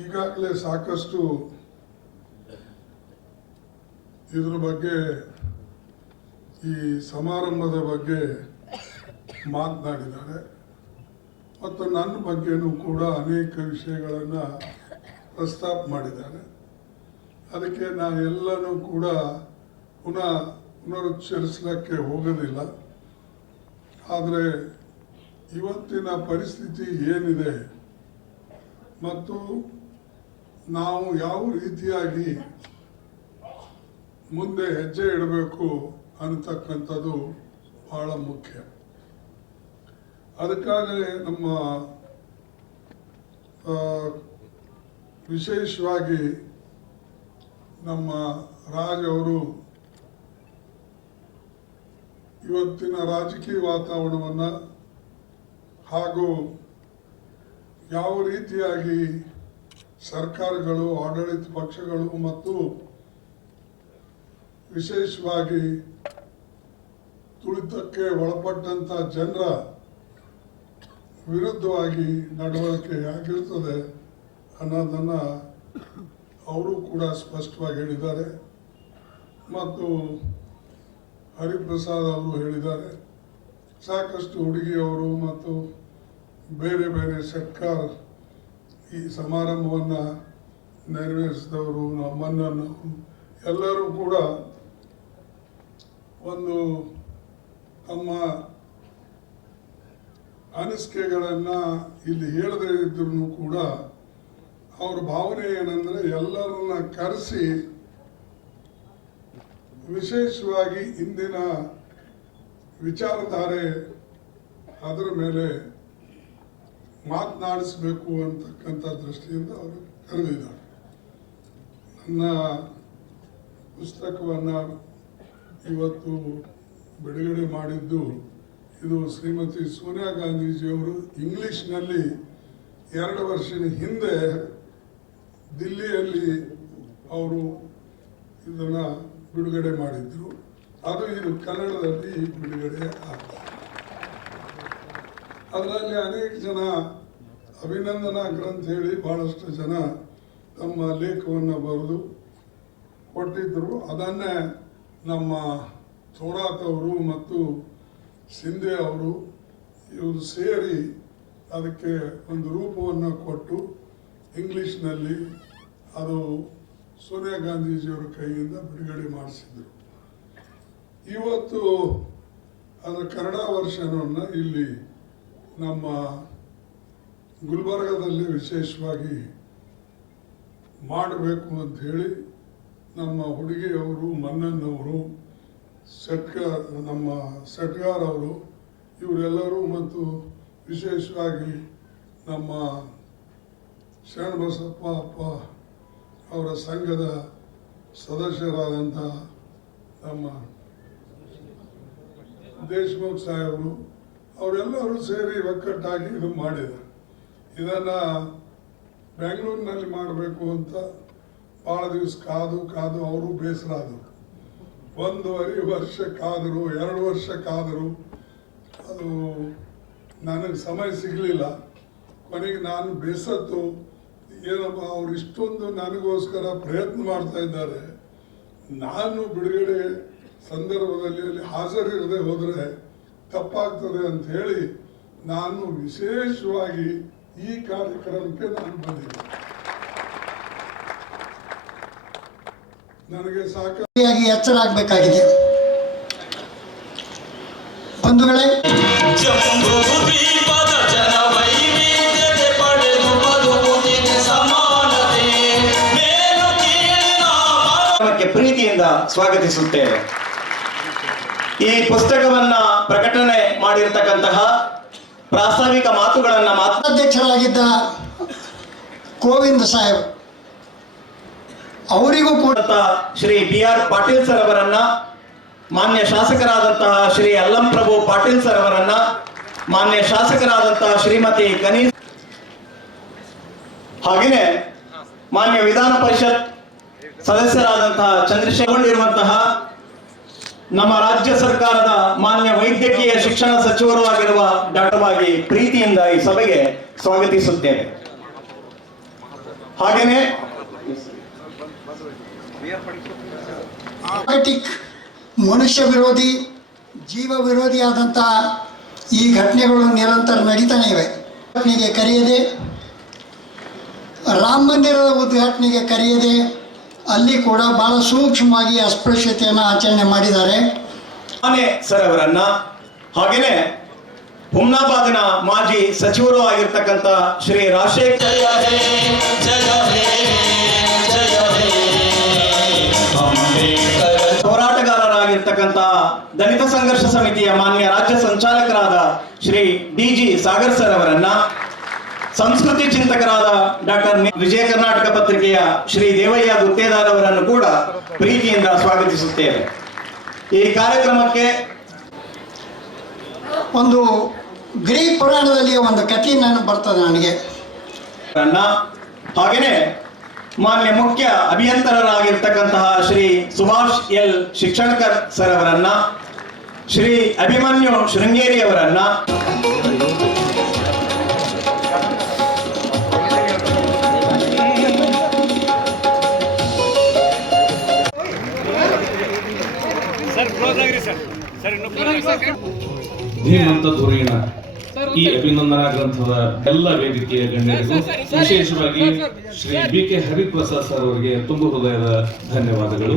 ಈಗಾಗಲೇ ಸಾಕಷ್ಟು ಇದರ ಬಗ್ಗೆ ಈ ಸಮಾರಂಭದ ಬಗ್ಗೆ ಮಾತನಾಡಿದ್ದಾರೆ ಮತ್ತು ನನ್ನ ಬಗ್ಗೆನೂ ಕೂಡ ಅನೇಕ ವಿಷಯಗಳನ್ನು ಪ್ರಸ್ತಾಪ ಮಾಡಿದ್ದಾರೆ. ಅದಕ್ಕೆ ನಾನು ಎಲ್ಲನೂ ಕೂಡ ಪುನರುಚ್ಚರಿಸಲಿಕ್ಕೆ ಹೋಗೋದಿಲ್ಲ. ಆದರೆ ಇವತ್ತಿನ ಪರಿಸ್ಥಿತಿ ಏನಿದೆ ಮತ್ತು ನಾವು ಯಾವ ರೀತಿಯಾಗಿ ಮುಂದೆ ಹೆಜ್ಜೆ ಇಡಬೇಕು ಅನ್ನತಕ್ಕಂಥದ್ದು ಬಹಳ ಮುಖ್ಯ. ಅದಕ್ಕಾಗಲೇ ನಮ್ಮ ವಿಶೇಷವಾಗಿ ನಮ್ಮ ರಾಜ್ ಅವರು ಇವತ್ತಿನ ರಾಜಕೀಯ ವಾತಾವರಣವನ್ನು ಹಾಗೂ ಯಾವ ರೀತಿಯಾಗಿ ಸರ್ಕಾರಗಳು, ಆಡಳಿತ ಪಕ್ಷಗಳು ಮತ್ತು ವಿಶೇಷವಾಗಿ ತುಳಿತಕ್ಕೆ ಒಳಪಟ್ಟಂಥ ಜನರ ವಿರುದ್ಧವಾಗಿ ನಡವಳಿಕೆ ಆಗಿರ್ತದೆ ಅನ್ನೋದನ್ನು ಅವರು ಕೂಡ ಸ್ಪಷ್ಟವಾಗಿ ಹೇಳಿದ್ದಾರೆ ಮತ್ತು ಹರಿಪ್ರಸಾದ್ ಅವರು ಹೇಳಿದ್ದಾರೆ. ಸಾಕಷ್ಟು ಹುಡುಗಿಯವರು ಮತ್ತು ಬೇರೆ ಬೇರೆ ಸರ್ಕಾರ ಈ ಸಮಾರಂಭವನ್ನು ನೆರವೇರಿಸಿದವರು, ನಮ್ಮನ್ನು ಎಲ್ಲರೂ ಕೂಡ ಒಂದು ತಮ್ಮ ಅನಿಸಿಕೆಗಳನ್ನು ಇಲ್ಲಿ ಹೇಳದೇ ಇದ್ರೂ ಕೂಡ ಅವ್ರ ಭಾವನೆ ಏನಂದರೆ ಎಲ್ಲರನ್ನ ಕರೆಸಿ ವಿಶೇಷವಾಗಿ ಇಂದಿನ ವಿಚಾರಧಾರೆ ಅದರ ಮೇಲೆ ಮಾತನಾಡಿಸಬೇಕು ಅಂತಕ್ಕಂಥ ದೃಷ್ಟಿಯಿಂದ ಅವರು ಕರೆದಿದ್ದಾರೆ. ನನ್ನ ಪುಸ್ತಕವನ್ನು ಇವತ್ತು ಬಿಡುಗಡೆ ಮಾಡಿದ್ದು ಇದು ಶ್ರೀಮತಿ ಸೋನಿಯಾ ಗಾಂಧೀಜಿಯವರು ಇಂಗ್ಲಿಷ್ನಲ್ಲಿ 2 ವರ್ಷದ ಹಿಂದೆ ದಿಲ್ಲಿಯಲ್ಲಿ ಅವರು ಇದನ್ನು ಬಿಡುಗಡೆ ಮಾಡಿದ್ರು. ಅದು ಇದು ಕನ್ನಡದಲ್ಲಿ ಬಿಡುಗಡೆ ಆಗ್ತದೆ. ಅದರಲ್ಲಿ ಅನೇಕ ಜನ ಅಭಿನಂದನಾ ಗ್ರಂಥ ಹೇಳಿ ಬಹಳಷ್ಟು ಜನ ತಮ್ಮ ಲೇಖವನ್ನು ಬರೆದು ಕೊಟ್ಟಿದ್ದರು. ಅದನ್ನೇ ನಮ್ಮ ಥೋರಾತ್ ಅವರು ಮತ್ತು ಶಿಂದೆ ಅವರು ಇವರು ಸೇರಿ ಅದಕ್ಕೆ ಒಂದು ರೂಪವನ್ನು ಕೊಟ್ಟು ಇಂಗ್ಲಿಷ್ನಲ್ಲಿ ಅದು ಸೋನಿಯಾ ಗಾಂಧೀಜಿಯವರ ಕೈಯಿಂದ ಬಿಡುಗಡೆ ಮಾಡಿಸಿದರು. ಇವತ್ತು ಅದರ ಕನ್ನಡ ವರ್ಷನವನ್ನು ಇಲ್ಲಿ ನಮ್ಮ ಗುಲ್ಬರ್ಗದಲ್ಲಿ ವಿಶೇಷವಾಗಿ ಮಾಡಬೇಕು ಅಂತ ಹೇಳಿ ನಮ್ಮ ಹುಡುಗಿಯವರು, ಮನ್ನನ್ನವರು, ನಮ್ಮ ಸೆಟ್ಗಾರ್ ಅವರು ಇವರೆಲ್ಲರೂ ಮತ್ತು ವಿಶೇಷವಾಗಿ ನಮ್ಮ ಶರಣಬಸಪ್ಪ ಅಪ್ಪ ಅವರ ಸಂಘದ ಸದಸ್ಯರಾದಂಥ ನಮ್ಮ ದೇಶಮುಖ್ ಸಾಹೇಬರು ಅವರೆಲ್ಲರೂ ಸೇರಿ ಒಕ್ಕಟ್ಟಾಗಿ ಇದು ಮಾಡಿದ್ದಾರೆ. ಇದನ್ನು ಬೆಂಗಳೂರಿನಲ್ಲಿ ಮಾಡಬೇಕು ಅಂತ ಭಾಳ ದಿವಸ ಕಾದು ಅವರು ಬೇಸರ ಆದರು. 1.5 ವರ್ಷ ಕಾದರು, 2 ವರ್ಷ ಕಾದರು. ಅದು ನನಗೆ ಸಮಯ ಸಿಗಲಿಲ್ಲ. ಕೊನೆಗೆ ನಾನು ಬೇಸತ್ತು, ಏನಪ್ಪ ಅವ್ರು ಇಷ್ಟೊಂದು ನನಗೋಸ್ಕರ ಪ್ರಯತ್ನ ಮಾಡ್ತಾ ಇದ್ದಾರೆ, ನಾನು ಬಿಡುಗಡೆ ಸಂದರ್ಭದಲ್ಲಿ ಅಲ್ಲಿ ಹಾಜರಿರದೆ ಹೋದರೆ ತಪ್ಪಾಗ್ತದೆ ಅಂತ ಹೇಳಿ ನಾನು ವಿಶೇಷವಾಗಿ ಈ ಕಾರ್ಯಕ್ರಮಕ್ಕೆ ನಾನು ಬಂದಿದ್ದೆ. ನನಗೆ ಸಾಕಾಗಿ ಎಚ್ಚರ ಆಗಬೇಕಾಗಿದೆ. ಬಂಧುಗಳೇ, ಪ್ರೀತಿಯಿಂದ ಸ್ವಾಗತಿಸುತ್ತೇವೆ. ಈ ಪುಸ್ತಕವನ್ನ ಪ್ರಕಟಣೆ ಮಾಡಿರ್ತಕ್ಕಂತಹ ಪ್ರಾಸ್ತಾವಿಕ ಮಾತುಗಳನ್ನ ಅಧ್ಯಕ್ಷರಾಗಿದ್ದ ಗೋವಿಂದ ಸಾಹೇಬ್ ಅವರಿಗೂ ಕೂಡ ಶ್ರೀ BR ಪಾಟೀಲ್ ಸರ್ ಅವರನ್ನ, ಮಾನ್ಯ ಶಾಸಕರಾದಂತಹ ಶ್ರೀ ಅಲ್ಲಂ ಪ್ರಭು ಪಾಟೀಲ್ ಸರ್ ಅವರನ್ನ, ಮಾನ್ಯ ಶಾಸಕರಾದಂತಹ ಶ್ರೀಮತಿ ಗಣೇಶ್, ಹಾಗೆಯೇ ಮಾನ್ಯ ವಿಧಾನ ಪರಿಷತ್ ಸದಸ್ಯರಾದಂತಹ ಚಂದ್ರಶೇಖರ್ ಇರುವಂತಹ ನಮ್ಮ ರಾಜ್ಯ ಸರ್ಕಾರದ ಮಾನ್ಯ ವೈದ್ಯಕೀಯ ಶಿಕ್ಷಣ ಸಚಿವರು ಆಗಿರುವ ಡಾಕ್ಟರ್ ಪ್ರೀತಿಯಿಂದ ಈ ಸಭೆಗೆ ಸ್ವಾಗತಿಸುತ್ತೇವೆ. ಹಾಗೇನೆ ಜಾಗತಿಕ್ ಮನುಷ್ಯ ವಿರೋಧಿ ಜೀವ ವಿರೋಧಿಯಾದಂಥ ಈ ಘಟನೆಗಳು ನಿರಂತರ ನಡೀತಾನೆ ಇವೆ. ಉದ್ಘಾಟನೆಗೆ ಕರೆಯದೆ, ರಾಮ ಮಂದಿರದ ಉದ್ಘಾಟನೆಗೆ ಕರೆಯದೆ ಅಲ್ಲಿ ಕೂಡ ಬಹಳ ಸೂಕ್ಷ್ಮವಾಗಿ ಅಸ್ಪೃಶ್ಯತೆಯನ್ನು ಆಚರಣೆ ಮಾಡಿದ್ದಾರೆ. ಆನೆ ಸರ್ ಅವರನ್ನ, ಹಾಗೇನೆ ಹುಮ್ನಾಬಾದಿನ ಮಾಜಿ ಸಚಿವರು ಆಗಿರ್ತಕ್ಕಂಥ ಶ್ರೀ ರಾಜಶೇಖರ್ ಹೋರಾಟಗಾರರಾಗಿರ್ತಕ್ಕಂಥ ದಲಿತ ಸಂಘರ್ಷ ಸಮಿತಿಯ ಮಾನ್ಯ ರಾಜ್ಯ ಸಂಚಾಲಕರಾದ ಶ್ರೀ DG ಸಾಗರ್ ಸರ್ ಅವರನ್ನ, ಸಂಸ್ಕೃತಿ ಚಿಂತಕರಾದ ಡಾಕ್ಟರ್ ವಿಜಯ ಕರ್ನಾಟಕ ಪತ್ರಿಕೆಯ ಶ್ರೀ ದೇವಯ್ಯ ಗುತ್ತೇದಾರ್ ಅವರನ್ನು ಕೂಡ ಪ್ರೀತಿಯಿಂದ ಸ್ವಾಗತಿಸುತ್ತೇವೆ. ಈ ಕಾರ್ಯಕ್ರಮಕ್ಕೆ ಒಂದು ಗ್ರೀಕ್ ಪುರಾಣದಲ್ಲಿ ಒಂದು ಕಥೆ ನಾನು ಬರ್ತದೆ ನನಗೆ. ಹಾಗೆಯೇ ಮಾನ್ಯ ಮುಖ್ಯ ಅಭಿಯಂತರರಾಗಿರ್ತಕ್ಕಂತಹ ಶ್ರೀ ಸುಭಾಷ್ ಎಲ್ ಶಿಕ್ಷಣಕರ್ ಸರ್ ಅವರನ್ನ, ಶ್ರೀ ಅಭಿಮನ್ಯು ಶೃಂಗೇರಿ ಅವರನ್ನ, ಧೀಮಂತ ಧುರೀಣ ಈ ಅಭಿನಂದನಾ ಗ್ರಂಥದ ಎಲ್ಲ ವೇದಿಕೆಯ ಗಣ್ಯರಿಗೂ ವಿಶೇಷವಾಗಿ ಶ್ರೀ BK ಹರಿಪ್ರಸಾದ್ ಸರ್ ಅವರಿಗೆ ತುಂಬ ಹೃದಯದ ಧನ್ಯವಾದಗಳು.